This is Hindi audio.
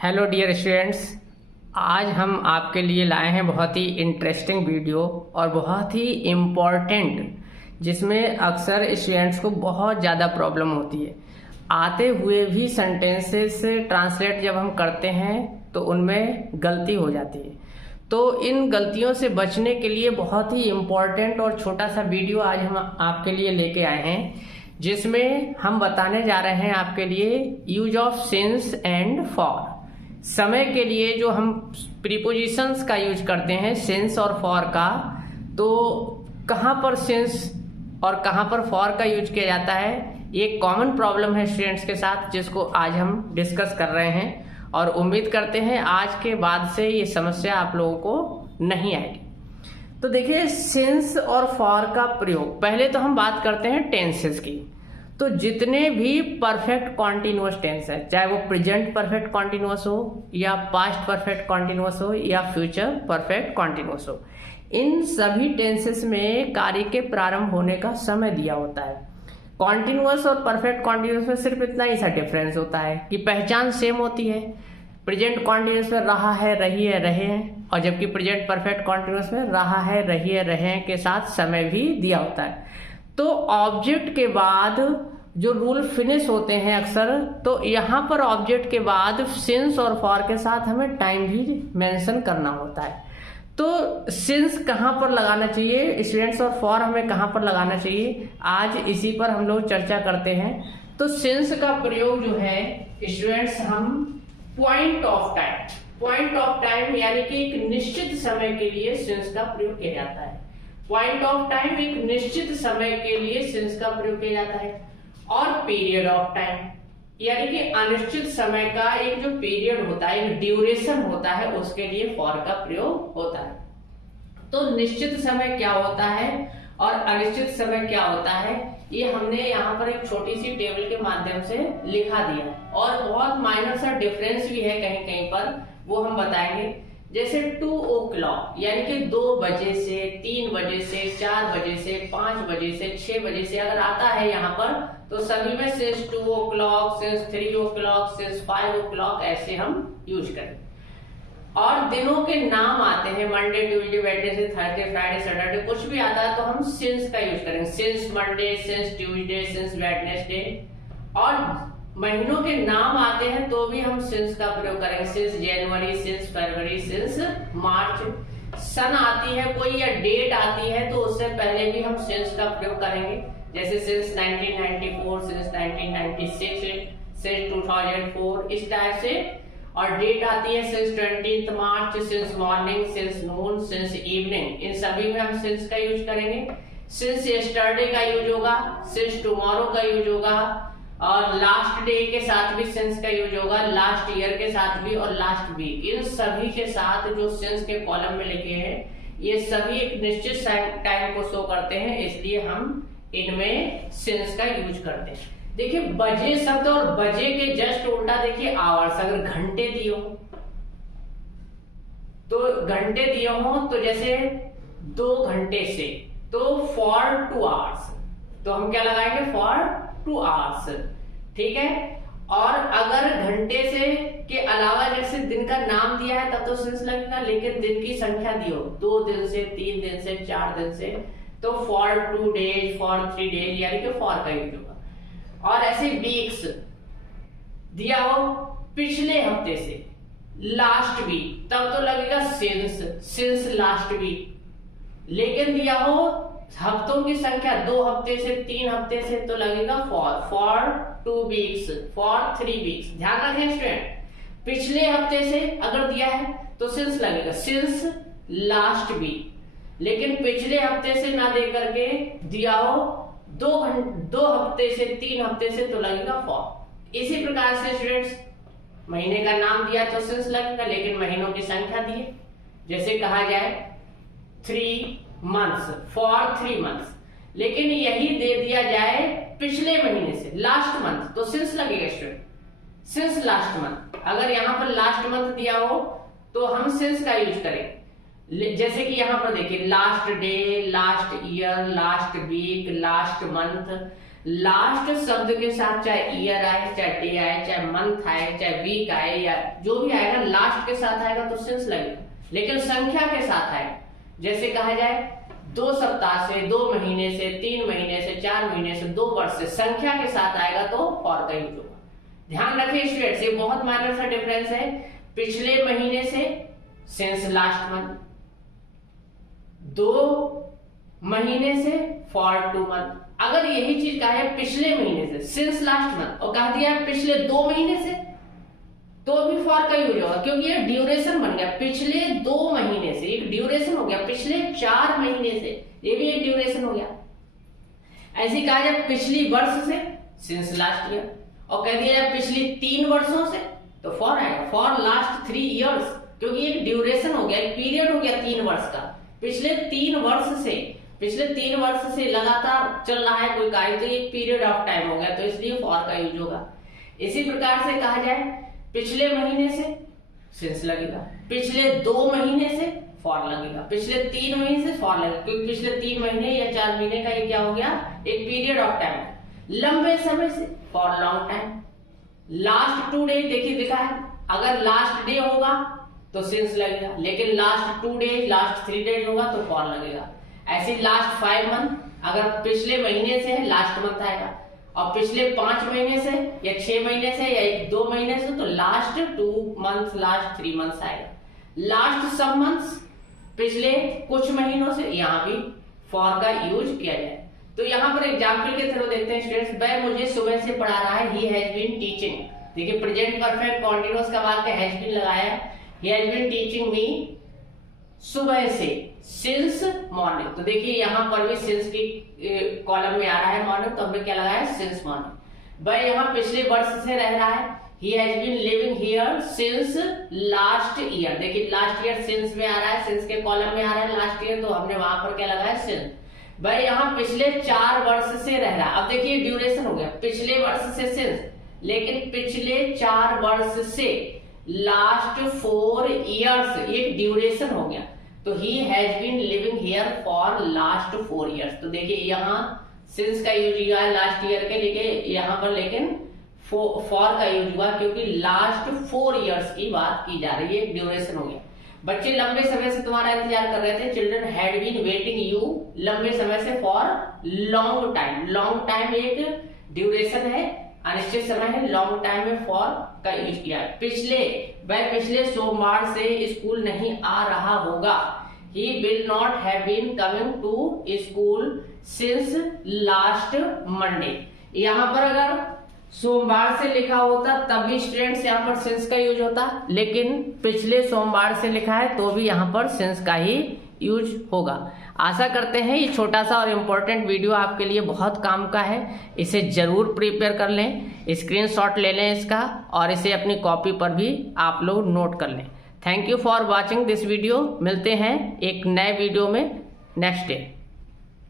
हेलो डियर स्टूडेंट्स, आज हम आपके लिए लाए हैं बहुत ही इंटरेस्टिंग वीडियो और बहुत ही इम्पॉर्टेंट, जिसमें अक्सर स्टूडेंट्स को बहुत ज़्यादा प्रॉब्लम होती है। आते हुए भी सेंटेंसेस ट्रांसलेट जब हम करते हैं तो उनमें गलती हो जाती है। तो इन गलतियों से बचने के लिए बहुत ही इम्पॉर्टेंट और छोटा सा वीडियो आज हम आपके लिए लेके आए हैं, जिसमें हम बताने जा रहे हैं आपके लिए use of since and for. समय के लिए जो हम प्रीपोजिशंस का यूज करते हैं सिंस और फॉर का, तो कहाँ पर सिंस और कहाँ पर फॉर का यूज किया जाता है, ये कॉमन प्रॉब्लम है स्टूडेंट्स के साथ, जिसको आज हम डिस्कस कर रहे हैं और उम्मीद करते हैं आज के बाद से ये समस्या आप लोगों को नहीं आएगी। तो देखिए, सिंस और फॉर का प्रयोग, पहले तो हम बात करते हैं टेंसेस की। तो जितने भी परफेक्ट कॉन्टिन्यूअस टेंस है, चाहे वो प्रेजेंट परफेक्ट कॉन्टिन्यूअस हो या पास्ट परफेक्ट कॉन्टिन्यूअस हो या फ्यूचर परफेक्ट कॉन्टिन्यूअस हो, इन सभी टेंसेस में कार्य के प्रारंभ होने का समय दिया होता है। कॉन्टिन्यूअस और परफेक्ट कॉन्टिन्यूअस में सिर्फ इतना ही सा डिफरेंस होता है कि पहचान सेम होती है। प्रेजेंट कॉन्टिन्यूअस में रहा है, रही है, रहे हैं, और जबकि प्रेजेंट परफेक्ट कॉन्टिन्यूअस में रहा है, रही है, रहे हैं के साथ समय भी दिया होता है। तो ऑब्जेक्ट के बाद जो रूल फिनिश होते हैं अक्सर, तो यहाँ पर ऑब्जेक्ट के बाद सिंस और फॉर के साथ हमें टाइम भी मेंशन करना होता है। तो सिंस कहाँ पर लगाना चाहिए स्टूडेंट्स और फॉर हमें कहाँ पर लगाना चाहिए, आज इसी पर हम लोग चर्चा करते हैं। तो सिंस का प्रयोग जो है स्टूडेंट्स, हम पॉइंट ऑफ टाइम यानी कि एक निश्चित समय के लिए सिंस का प्रयोग किया जाता है। पॉइंट ऑफ टाइम, एक निश्चित समय के लिए सिंस का प्रयोग किया जाता है। और पीरियड ऑफ टाइम यानी कि अनिश्चित समय का एक जो पीरियड होता है, एक ड्यूरेशन होता है, उसके लिए फॉर का प्रयोग होता है। तो निश्चित समय क्या होता है और अनिश्चित समय क्या होता है, ये हमने यहाँ पर एक छोटी सी टेबल के माध्यम से लिखा दिया, और बहुत माइनर सा डिफरेंस भी है कहीं कहीं पर, वो हम बताएंगे। जैसे 2 o'clock यानी कि 2 बजे से, 3 बजे से, 4 बजे से, 5 बजे से, 6 बजे से अगर आता है यहाँ पर, तो सभी में since 2 o'clock, since 3 o'clock, since 5 o'clock ऐसे हम यूज करें। और दिनों के नाम आते हैं, Monday, Tuesday, Wednesday, Thursday, Friday, Saturday, कुछ भी आता है तो हम सिंस का यूज करेंगे। Since Monday, since Tuesday, since Wednesday. और महीनों के नाम आते हैं तो भी हम सिंस का प्रयोग करेंगे, सिंस जनवरी, सिंस फरवरी, सिंस मार्च। सन आती है कोई या डेट आती है तो उससे पहले भी हम सिंस का प्रयोग करेंगे, जैसे सिंस 1994, सिंस 1996, सिंस 2004, इस टाइप से। और डेट आती है सिंस 20 मार्च, सिंस मॉर्निंग, सिंस नून, सिंस इवनिंग, इन सभी में हम सिंस का यूज करेंगे। सिंस यस्टरडे का यूज होगा, सिंस टुमारो का यूज होगा, और लास्ट डे के साथ भी सिंस का यूज होगा, लास्ट ईयर के साथ भी, और लास्ट वीक, इन सभी के साथ जो सिंस के कॉलम में लिखे हैं, ये सभी एक निश्चित टाइम को शो करते हैं, इसलिए हम इनमें सिंस का यूज करते हैं। देखिए, बजे शब्द और बजे के जस्ट उल्टा देखिए आवर्स, अगर घंटे दिए हो तो घंटे दिए हो, तो जैसे 2 घंटे से, तो फॉर 2 आवर्स, तो हम क्या लगाएंगे, फॉर 2 आवर्स, ठीक है। और अगर घंटे से के अलावा जैसे दिन का नाम दिया है तब तो सिंस लगेगा, लेकिन दिन की संख्या दियो 2 दिन से, 3 दिन से, 4 दिन से, तो फॉर 2 डेज, फॉर 3 डेज, यानी कि फॉर का यूज होगा। और ऐसे वीक्स दिया हो पिछले हफ्ते से, लास्ट वीक, तब तो लगेगा सिंस लास्ट वीक। लेकिन दिया हो हफ्तों की संख्या 2 हफ्ते से, 3 हफ्ते से, तो लगेगा फॉर 2 वीक्स, फॉर 3 वीक्स। ध्यान रखें स्टूडेंट, पिछले हफ्ते से अगर दिया है तो सिंस लगेगा, सिंस लास्ट वीक। लेकिन पिछले हफ्ते से ना दे करके दिया हो 2 हफ्ते से, 3 हफ्ते से, तो लगेगा फॉर। इसी प्रकार से स्टूडेंट्स, महीने का नाम दिया तो सिंस लगेगा, लेकिन महीनों की संख्या दी, जैसे कहा जाए 3 मंथ्स, फॉर 3 मंथ्स, लेकिन यही दे दिया जाए पिछले महीने से, लास्ट मंथ, तो सिंस लगेगा स्टूडेंट, सिंस लास्ट मंथ। अगर यहाँ पर लास्ट मंथ दिया हो तो हम सिंस का यूज करें, जैसे कि यहाँ पर देखिए, last day, last year, last week, last month, last शब्द के साथ चाहे ईयर आए, चाहे डे आए, चाहे मंथ आए, चाहे वीक आए, या जो भी आएगा लास्ट के साथ आएगा तो सिंस लगेगा। लेकिन संख्या के साथ आए, जैसे कहा जाए 2 सप्ताह से, 2 महीने से, 3 महीने से, 4 महीने से, 2 वर्ष से, संख्या के साथ आएगा तो फॉर का यूज होगा। ध्यान रखिए स्टूडेंट्स, ये बहुत माइनर सा डिफरेंस है। पिछले महीने से सिंस लास्ट मंथ, 2 महीने से फॉर 2 मंथ। अगर यही चीज कहा है पिछले महीने से सिंस लास्ट मंथ और कह दिया पिछले 2 महीने से, तो भी फॉर का यूज होगा, क्योंकि ये ड्यूरेशन बन गया। पिछले 2 महीने से एक ड्यूरेशन हो गया, पिछले 4 महीने से ये भी एक ड्यूरेशन हो गया। ऐसे कहा जाए पिछली वर्ष से सिंस लास्ट ईयर, और कह दिया जाए पिछली 3 वर्षों से तो फॉर आएगा, फॉर लास्ट 3 इयर्स, क्योंकि एक ड्यूरेशन हो गया, एक पीरियड हो गया 3 वर्ष का। पिछले 3 वर्ष से लगातार चल रहा है कोई कार्य, तो एक पीरियड ऑफ टाइम हो गया, तो इसलिए फॉर का यूज होगा। इसी प्रकार से कहा जाए पिछले महीने से सिंस लगेगा, पिछले 2 महीने से फॉर लगेगा, पिछले 3 महीने से फॉर लगेगा, क्योंकि पिछले 3 महीने या 4 महीने का ये क्या हो गया, एक पीरियड ऑफ टाइम। लंबे समय से for long time. Last 2 day देखिए लिखा है, अगर लास्ट डे होगा तो सिंस लगेगा, लेकिन लास्ट 2 डेज, लास्ट 3 डेज होगा तो फॉर लगेगा। ऐसे लास्ट 5 मंथ, अगर पिछले महीने से है लास्ट मंथ आएगा, और पिछले 5 महीने से या 6 महीने से या 2 महीने से तो लास्ट 2 मंथ, लास्ट 3 मंथ्स आएगा। लास्ट सम मंथ्स, पिछले कुछ महीनों से, यहाँ भी फॉर का यूज किया जाए। तो यहाँ पर एग्जाम्पल के थ्रू देखते हैं स्टूडेंट्स, वह मुझे सुबह से पढ़ा रहा है, ही हैज बीन टीचिंग। देखिए प्रेजेंट परफेक्ट कॉन्टिन्यूअस का वाक्य हैज बीन लगाया, he has been teaching me सुबह से, सिंस मॉर्निंग। तो देखिए यहाँ पर भी सिंस की कॉलम में आ रहा है मॉर्निंग, तो हमने क्या लगाया, सिंस मॉर्निंग। वह यहाँ पिछले वर्ष से रह रहा है, he has been living here since last year. देखिए लास्ट ईयर सिंस में आ रहा है, सिंस के कॉलम में आ रहा है लास्ट ईयर, तो हमने वहां पर क्या लगाया, सिंस। वह यहाँ पिछले 4 वर्ष से रह रहा है। अब देखिए ड्यूरेशन हो गया, पिछले वर्ष से सिंस, लेकिन पिछले 4 वर्ष से लास्ट 4 इयर्स, एक ड्यूरेशन हो गया, तो he has been living here for last 4 years. तो देखिए यहाँ सिंस का यूज हुआ है लास्ट ईयर के लिए, यहाँ पर लेकिन फॉर का यूज हुआ, क्योंकि लास्ट 4 इयर्स की बात की जा रही है, ड्यूरेशन हो गया। बच्चे लंबे समय से तुम्हारा इंतजार कर रहे थे, children had been waiting you लंबे समय से for long time. Long time एक ड्यूरेशन है, अनिश्चित समय है, लॉन्ग टाइम में फॉर का यूज किया। वह पिछले सोमवार से स्कूल नहीं आ रहा होगा, he will not have been coming to school since last Monday। यहाँ पर अगर सोमवार से लिखा होता तब भी स्टूडेंट्स यहाँ पर सिंस का यूज होता, लेकिन पिछले सोमवार से लिखा है तो भी यहाँ पर सिंस का ही यूज होगा। आशा करते हैं ये छोटा सा और इम्पोर्टेंट वीडियो आपके लिए बहुत काम का है, इसे जरूर प्रिपेयर कर लें, स्क्रीनशॉट ले लें इसका, और इसे अपनी कॉपी पर भी आप लोग नोट कर लें। Thank you for watching this video. मिलते हैं एक नए वीडियो में नेक्स्ट डे।